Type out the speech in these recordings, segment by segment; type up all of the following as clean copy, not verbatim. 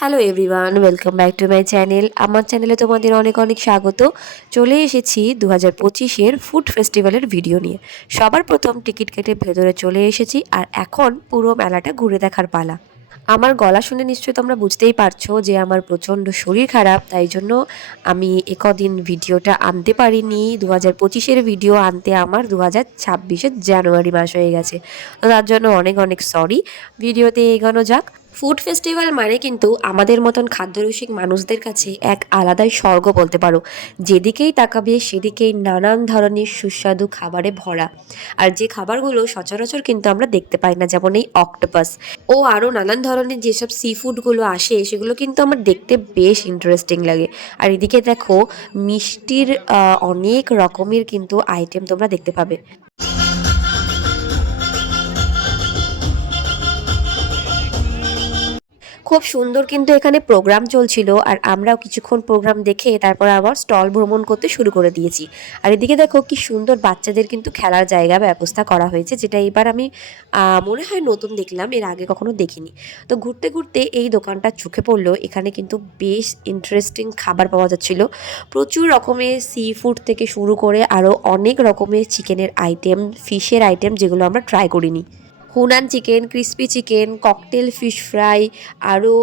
Hello everyone, welcome back to my channel. আমার চ্যানেলে তোমাদের অনেক অনেক স্বাগত। চলে এসেছি 2025-এর ফুড ফেস্টিভ্যালের ভিডিও নিয়ে। সবার প্রথম টিকিট কেটে ভেতরে চলে এসেছি, আর এখন পুরো মেলাটা ঘুরে দেখার পালা। আমার গলা শুনে নিশ্চয়ই তোমরা বুঝতেই পারছো যে আমার প্রচণ্ড শরীর খারাপ, তাই জন্য আমি একদিন ভিডিওটা আনতে পারিনি। 2025-এর ভিডিও আনতে আমার 2026-এর জানুয়ারি মাস হয়ে গেছে, তো তার জন্য অনেক অনেক সরি। ভিডিওতে এগোনো যাক। ফুড ফেস্টিভ্যাল মানে কিন্তু আমাদের মতন খাদ্যরসিক মানুষদের কাছে এক আলাদাই স্বর্গ বলতে পারো। যেদিকেই তাকাবে সেদিকেই নানান ধরনের সুস্বাদু খাবারে ভরা, আর যে খাবারগুলো সচরাচর কিন্তু আমরা দেখতে পাই না, যেমন এই অক্টোপাস ও আরও নানান ধরনের যেসব সি ফুডগুলো আসে সেগুলো কিন্তু আমার দেখতে বেশ ইন্টারেস্টিং লাগে। আর এদিকে দেখো, মিষ্টির অনেক রকমের কিন্তু আইটেম তোমরা দেখতে পাবে। খুব সুন্দর কিন্তু এখানে প্রোগ্রাম চলছিল, আর আমরাও কিছুক্ষণ প্রোগ্রাম দেখে তারপর আবার স্টল ভ্রমণ করতে শুরু করে দিয়েছি। আর এদিকে দেখো কি সুন্দর বাচ্চাদের কিন্তু খেলার জায়গা ব্যবস্থা করা হয়েছে, যেটা এবার আমি মনে হয় নতুন দেখলাম, এর আগে কখনো দেখিনি। তো ঘুরতে ঘুরতে এই দোকানটা চোখে পড়লো। এখানে কিন্তু বেশ ইন্টারেস্টিং খাবার পাওয়া যাচ্ছিল। প্রচুর রকমের সি ফুড থেকে শুরু করে আরও অনেক রকমের চিকেনের আইটেম, ফিশের আইটেম, যেগুলো আমরা ট্রাই করিনি। Hunan chicken, crispy chicken, cocktail fish fry, আরও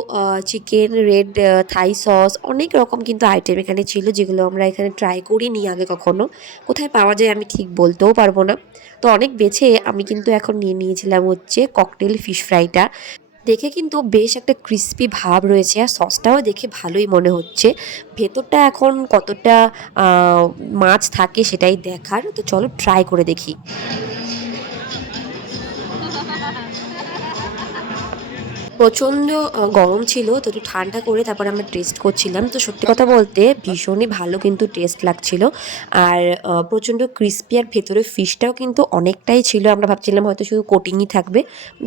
চিকেন রেড থাই সস, অনেক রকম কিন্তু আইটেম এখানে ছিল, যেগুলো আমরা এখানে ট্রাই করিনি আগে কখনো। কোথায় পাওয়া যায় আমি ঠিক বলতেও পারবো না। তো অনেক বেছে আমি কিন্তু এখন নিয়ে নিয়েছিলাম হচ্ছে ককটেল ফিশ ফ্রাইটা। দেখে কিন্তু বেশ একটা ক্রিস্পি ভাব রয়েছে, আর সসটাও দেখে ভালোই মনে হচ্ছে। ভেতরটা এখন কতটা মাছ থাকে সেটাই দেখার, তো চলো ট্রাই করে দেখি। প্রচণ্ড গরম ছিল, তো একটু ঠান্ডা করে তারপর আমরা টেস্ট করছিলাম। তো সত্যি কথা বলতে ভীষণই ভালো কিন্তু টেস্ট লাগছিল। আর প্রচণ্ড ক্রিস্পি, আর ভেতরে ফিশটাও কিন্তু অনেকটাই ছিল। আমরা ভাবছিলাম হয়তো শুধু কোটিংই থাকবে,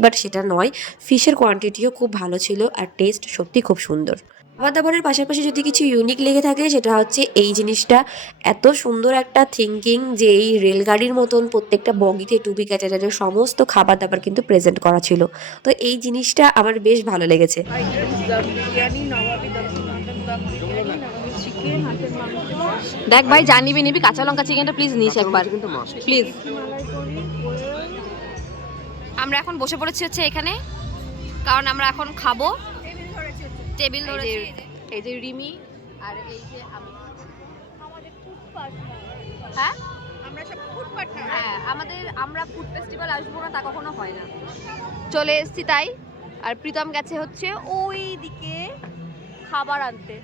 বাট সেটা নয়। ফিশের কোয়ান্টিটিও খুব ভালো ছিল, আর টেস্ট সত্যি খুব সুন্দর। খাবার দাবারের পাশাপাশি যদি কিছু ইউনিক লেগে থাকে সেটা হচ্ছে এই জিনিসটা। এত সুন্দর একটা থিঙ্কিং যে এই রেলগাড়ির মতন প্রত্যেকটা বগিতে টুপি ক্যাটারের সমস্ত খাবার দাবার কিন্তু প্রেজেন্ট করা ছিল। তো এই জিনিসটা আমার বেশ ভালো লেগেছে। দেখ ভাই, জানিবি নিবি কাঁচা লঙ্কা চিকেনটা প্লিজ নিস একবার, প্লিজ। আমরা এখন বসে পড়েছি হচ্ছে এখানে, কারণ আমরা এখন খাবো। টেবিল ধরেছি, এই যে রিমি আর এই যে আমি। হ্যাঁ, হ্যাঁ, আমরা ফুড ফেস্টিভ্যাল আসবো না তা কখনো হয় না। চলে এসেছি তাই। আর প্রীতম গেছে হচ্ছে ওই দিকে খাবার আনতে।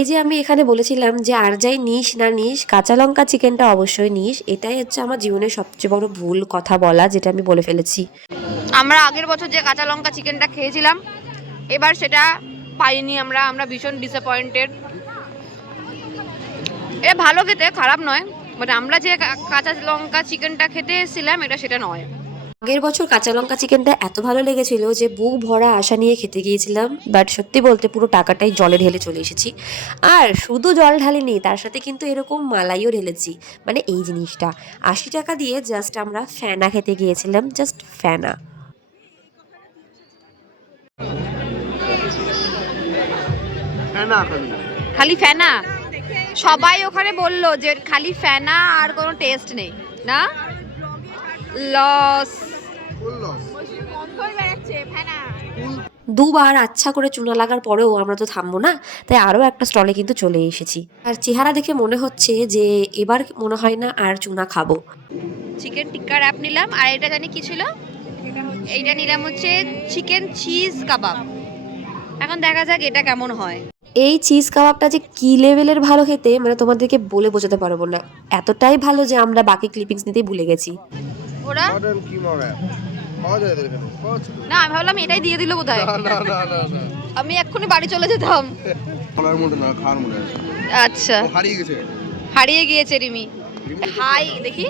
এই যে আমি এখানে বলেছিলাম যে আর যাই নিস না নিস, কাঁচা লঙ্কা চিকেনটা অবশ্যই নিস। এটাই হচ্ছে আমার জীবনের সবচেয়ে বড় ভুল কথা বলা, যেটা আমি বলে ফেলেছি। আমরা আগের বছর যে কাঁচা লঙ্কা চিকেনটা খেয়েছিলাম, এবার সেটা পাইনি। আমরা ভীষণ ডিসঅ্যাপয়েন্টেড। এটা ভালো খেতে, খারাপ নয়, বাট আমরা যে কাঁচা লঙ্কা চিকেনটা খেতে এসেছিলাম এটা সেটা নয়। আগের বছর কাঁচা লঙ্কা চিকেনটা এত ভালো লেগেছিল যে বুক ভরা আশা নিয়ে খেতে গিয়েছিলাম, বাট সত্যি বলতে পুরো টাকাটাই জলে ঢেলে চলে এসেছি। আর শুধু জল ঢালিনি, তার সাথে কিন্তু এরকম মালাইও ঢেলেছি। মানে এই জিনিসটা 80 টাকা দিয়ে জাস্ট আমরা ফ্যানা খেতে গিয়েছিলাম, জাস্ট ফ্যানা। খালি ফেনা, সবাই ওখানে বললো যে খালি ফেনা আর কোনো টেস্ট নেই। না, লস। দুবার আচ্ছা করে চুনা লাগার পরেও আমরা তো থামবো না, তাই আরও একটা স্টলে কিন্তু চলে এসেছি। আর চেহারা দেখে মনে হচ্ছে যে এবার মনে হয় না আর চুনা খাবো। চিকেন টিক্কা র্যাপ নিলাম, আর এটা জানি কি ছিল, এইটা নিলাম হচ্ছে চিকেন চিজ কাবাব। এখন দেখা যাক এটা কেমন হয়। এই চিজ কাবাবটা যে কি লেভেলের ভালো খেতে, মানে তোমাদেরকে বলে বোঝাতে পারবো না। এতটাই ভালো যে আমরা বাকি ক্লিপিংস নিতেই ভুলে গেছি। ওরা না, আমি ভাবলাম এটাই দিয়ে দিল বোধহয়। আমি এক্ষুনি বাড়ি চলে যেতাম। আচ্ছা, হারিয়ে গিয়েছে রিমি। হাই দেখি,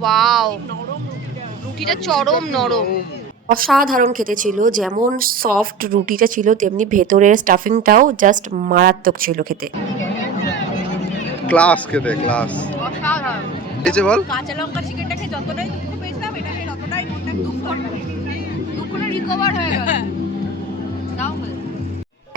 ওয়াও, রুটিটা চরম নরম। অসাধারণ খেতে ছিল। যেমন সফট রুটিটা ছিল, তেমনি ভেতরের স্টাফিংটাও জাস্ট মারাত্মক ছিল খেতে। ক্লাস খেতে ক্লাস অসাধারণ। এই বল, কাঁচা লঙ্কা চিকেনটা খেয়ে যতটাই দুঃখ পেয়েছিলাম, এটা খেয়ে ততটাই দুঃখটা রিকভার হয়ে গেল। দাও বল।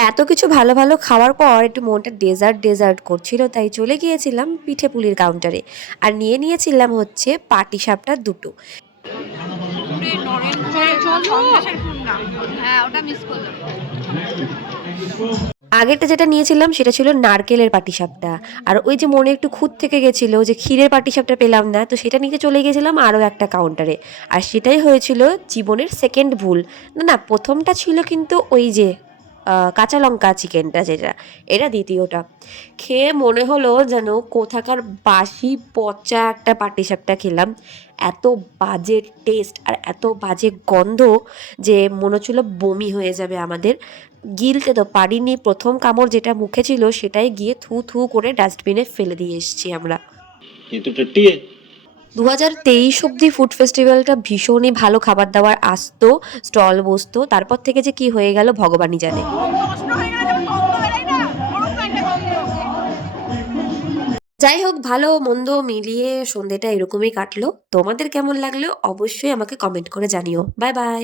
এত কিছু ভালো ভালো খাওয়ার পর একটু মনটা ডেজার্ট ডেজার্ট করছিল, তাই চলে গিয়েছিলাম পিঠে পুলির কাউন্টারে। আর নিয়ে নিয়েছিলাম হচ্ছে পাটিসাপটা দুটো। হ্যাঁ, ওটা মিস করলাম। আগেরটা যেটা নিয়েছিলাম সেটা ছিল নারকেলের পাটিসাপটা। আর ওই যে মনে একটু খুঁত থেকে গেছিল যে ক্ষীরের পাটিসাপটা পেলাম না, তো সেটা নিতে চলে গেছিলাম আরও একটা কাউন্টারে। আর সেটাই হয়েছিল জীবনের সেকেন্ড ভুল। না না, প্রথমটা ছিল কিন্তু ওই যে কাঁচা লঙ্কা চিকেনটা, যেটা এটা দ্বিতীয়টা। খেয়ে মনে হলো যেন কোথাকার বাসি পচা একটা পাটিসাপটা খেলাম। এত বাজে টেস্ট আর এত বাজে গন্ধ যে মনে হচ্ছিল বমি হয়ে যাবে আমাদের। গিলতে তো পারিনি, প্রথম কামড় যেটা মুখে ছিল সেটাই গিয়ে থু থু করে ডাস্টবিনে ফেলে দিয়ে এসেছি আমরা। 2023 অব্দি ফুড ফেস্টিভ্যালটা ভীষণই ভালো খাবার দাবার আসতো, স্টল বসতো। তারপর থেকে যে কি হয়ে গেল ভগবানই জানে। যাই হোক, ভালো মন্দ মিলিয়ে সন্ধেটা এরকমই কাটলো। তোমাদের কেমন লাগলো অবশ্যই আমাকে কমেন্ট করে জানিও। Bye bye.